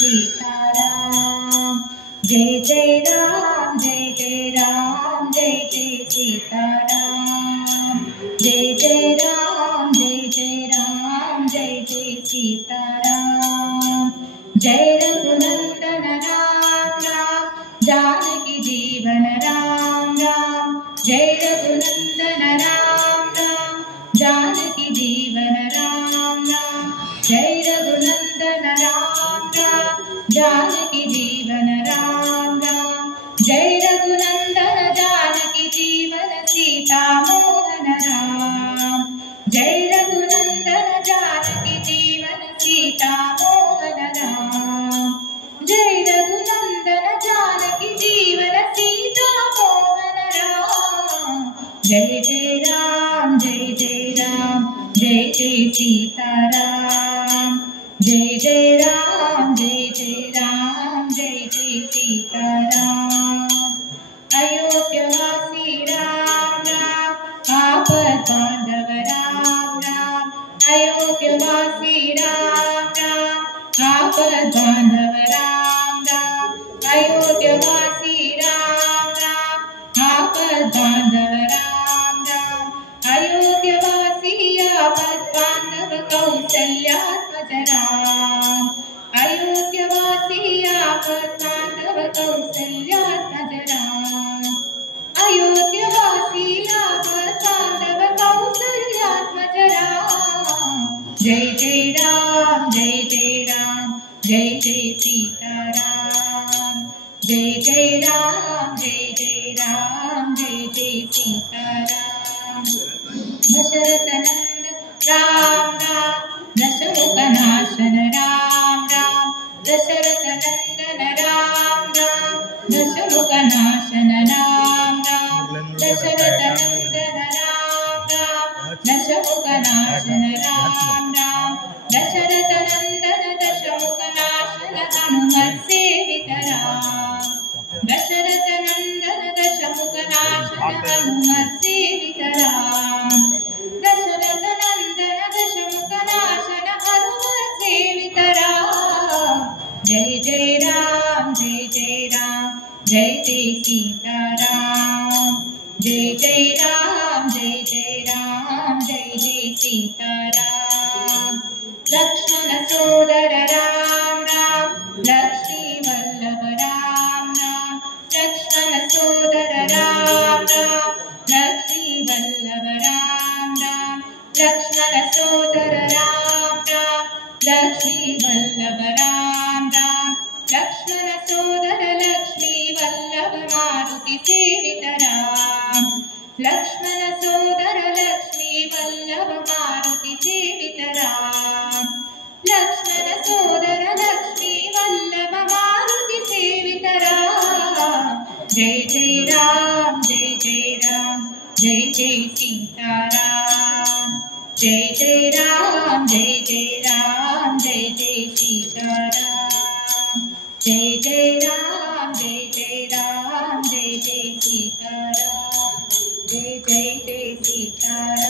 सीताराम। जय जय राम जय जय राम जय जय सीताराम। जय जय राम जय जय राम जय जय सीताराम। जय रघुनंदन राम राम जानकी जीवन राम राम। जय रघुनंदन राम राम जानकी जीवन राम राम। जय रघुनंदन राम राम जानकी जीवन राम राम। जय रघुनंदन जानकी जीवन सीता मोहन राम। जय रघुनंदन जानकी जीवन सीता मोहन राम। जय रघुनंदन जानकी जीवन सीता मोहन राम। जय जय राम जय जय राम जय जय सीताराम। जय जय राम जय जय राम जय जय सीताराम। अयोध्यवासी राम राम आपद बांधव राम राम। अयोध्यवासी राम राम आपद बांधव राम राम। अयोध्यवासी राम राम आपद बांधव राम राम। अयोध्यवासी आपद बांधव कौसल्यात्मज राम। अयोध्यवासी आपद बांधव कौसल्यात्मज राम। अयोध्यवासी आपद बांधव कौसल्यात्मज राम। जय जय राम जय जय राम जय जय सीताराम। जय जय राम जय जय राम जय जय सीताराम। दशरथ नंदन राम राम दशमुख नाशन राम राम। दशरथ नंदन राम राम दशमुख नाशन राम राम। दशरथ नंदन राम राम दशमुख नाशन राम राम। दशरथ नंदन दशमुख नाशन हनुमत सेवित राम। दशरथ नंदन दशमुख नाशन हनुमत सेवित राम। दशरथ नंदन दशमुख नाशन हनुमत सेवित राम। जय जय राम जय जय राम जय जय सीताराम। जय जय राम जय जय राम जय जय सीताराम। लक्ष्मण सोदर राम राम लक्ष्मी वल्लभ राम राम। लक्ष्मण सोदर राम राम लक्ष्मी वल्लभ राम राम। लक्ष्मण सोदर राम राम लक्ष्मी वल्लभ राम राम। लक्ष्मण सोदर लक्ष्मी वल्लभ मारुति सेवित राम। लक्ष्मण सोदर लक्ष्मी वल्लभ मारुति सेवित राम। लक्ष्मण सोदर लक्ष्मी वल्लभ मारुति सेवित राम। जय जय राम जय जय राम जय जय सीताराम। जय जय राम जय जय राम जय जय सीताराम। जय जय राम जय जय राम जय जय सीताराम। जय जय जय सीताराम।